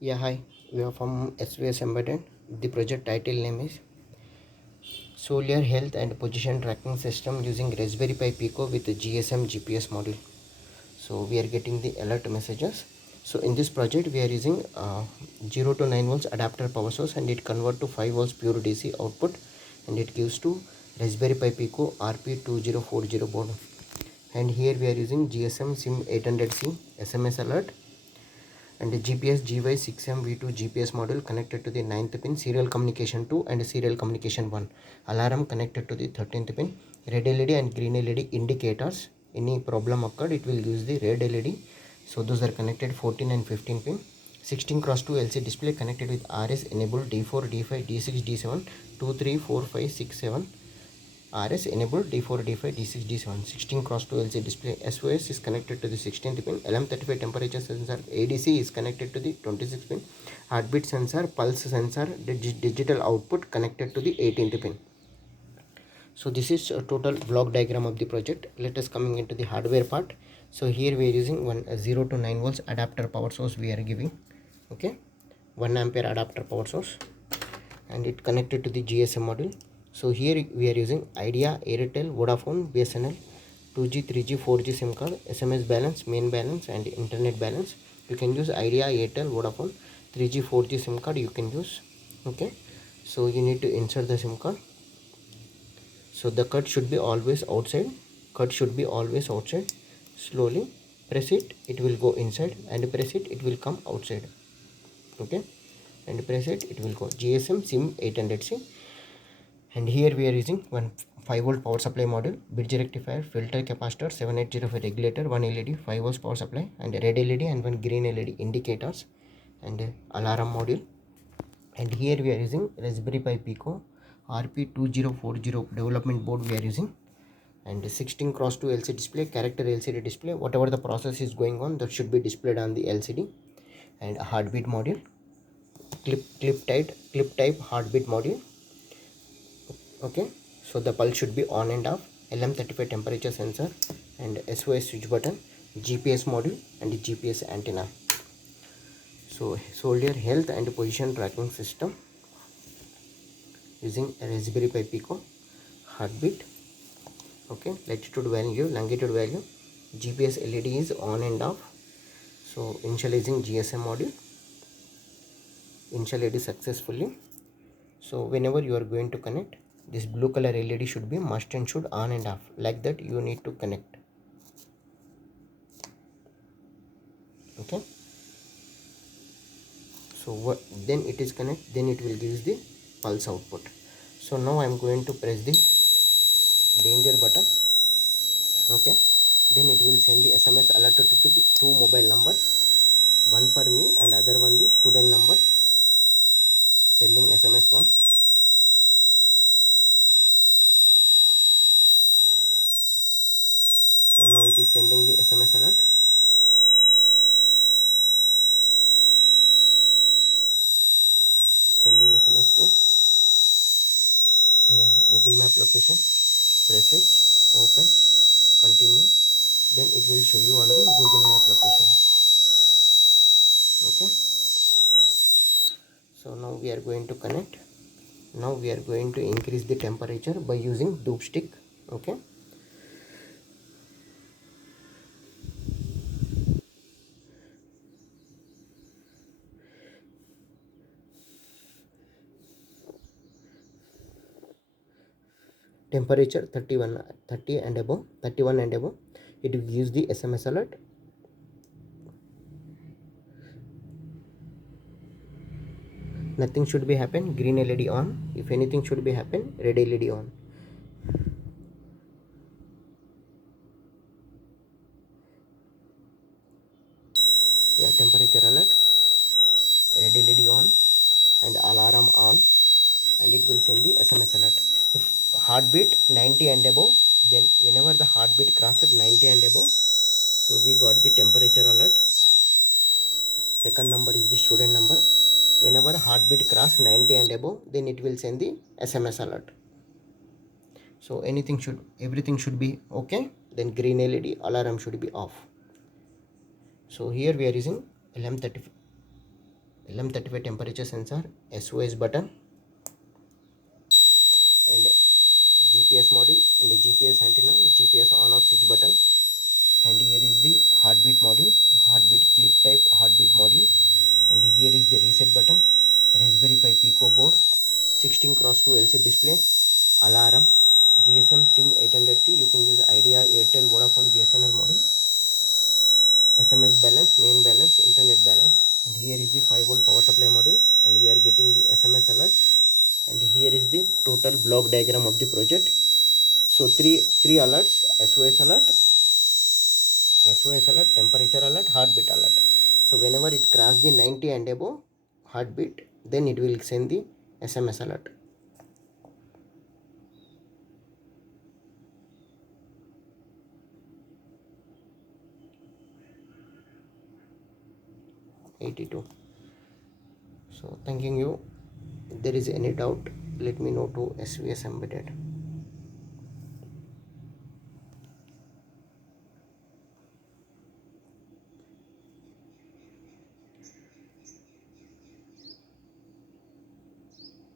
Yeah, hi. We are from svsembedded. The project title name is Solar Health and Position Tracking System using Raspberry Pi Pico with the GSM-GPS module. So we are getting the alert messages. So in this project we are using 0 to 9 volts adapter power source, and it convert to 5 volts pure DC output, and it gives to Raspberry Pi Pico RP2040 board. And here we are using GSM SIM 800C SMS alert and the GPS GY6MV2 GPS module connected to the 9th pin, serial communication 2 and serial communication 1. Alarm connected to the 13th pin. Red LED and green LED indicators. Any problem occurred, it will use the red LED. So those are connected 14 and 15 pin. 16 cross 2 LCD display connected with RS enabled D4, D5, D6, D7, 2, 3, 4, 5, 6, 7. RS enabled D4, D5, D6, D7. 16 cross 2 LCD display. SOS is connected to the 16th pin. LM35 temperature sensor. ADC is connected to the 26th pin. Heartbeat sensor, pulse sensor, digital output connected to the 18th pin. So this is a total block diagram of the project. Let us coming into the hardware part. So here we are using 0 to 9 volts adapter power source we are giving. Okay, 1 ampere adapter power source, and it connected to the GSM module. So here we are using Idea, Airtel, Vodafone, BSNL, 2G, 3G, 4G SIM card, SMS balance, main balance, and internet balance. You can use Idea, Airtel, Vodafone, 3G, 4G SIM card you can use. Okay, so you need to insert the SIM card. So the cut should be always outside. Cut should be always outside. Slowly press it, it will go inside, and press it, it will come outside. Okay, and press it, it will go. GSM SIM 800C. And here we are using one 5 volt power supply module, bridge rectifier, filter capacitor, 7805 regulator, one LED, 5 volts power supply, and red LED and one green LED indicators, and alarm module. And here we are using Raspberry Pi Pico RP2040 development board we are using, and 16 cross 2 LCD display, character LCD display. Whatever the process is going on, that should be displayed on the LCD. And a heartbeat module, clip type heartbeat module. Okay, so the pulse should be on and off. LM35 temperature sensor and SOS switch button, GPS module and GPS antenna. So soldier health and position tracking system using Raspberry Pi Pico. Heartbeat, okay, latitude value, longitude value. GPS LED is on and off. So initializing GSM module, initialized successfully. So whenever you are going to connect, this blue color LED should be must and should on and off, like that you need to connect. Okay, so then it is connect, then it will give the pulse output. So now I am going to press the danger button. Okay, then it will send the SMS alert to the two mobile numbers, one for me and other one the student number, sending SMS 1. So now it is sending the SMS alert. Sending SMS to Google Map location. Press it, open, continue, then it will show you on the Google Map location. Okay, so now we are going to connect. Now we are going to increase the temperature by using doop stick. Okay, temperature 30 and above, 31 and above, it will use the SMS alert. Nothing should be happen, green LED on. If anything should be happen, red LED on. Yeah, temperature alert, red LED on, and alarm on, and it will send the SMS alert. If heartbeat 90 and above, then whenever the heartbeat crosses 90 and above, so we got the temperature alert. Second number is the student number. Whenever heartbeat cross 90 and above, then it will send the SMS alert. So everything should be okay. Then green LED alarm should be off. So here we are using LM35 LM35 temperature sensor, SOS button, and GPS module, and a GPS antenna, GPS on off switch button. And here is the heartbeat module, heartbeat clip type heartbeat module. And here is the reset button, Raspberry Pi Pico board, 16x2 LCD display, alarm, GSM SIM 800C. You can use Idea, Airtel, Vodafone, BSNL model, SMS balance, main balance, internet balance. And here is the 5V power supply module, and we are getting the SMS alerts. And here is the total block diagram of the project. So three alerts: SOS alert, temperature alert, heartbeat alert. So whenever it crosses the 90 and above heartbeat, then it will send the SMS alert. '82. So thanking you. If there is any doubt, let me know to SVS Embedded.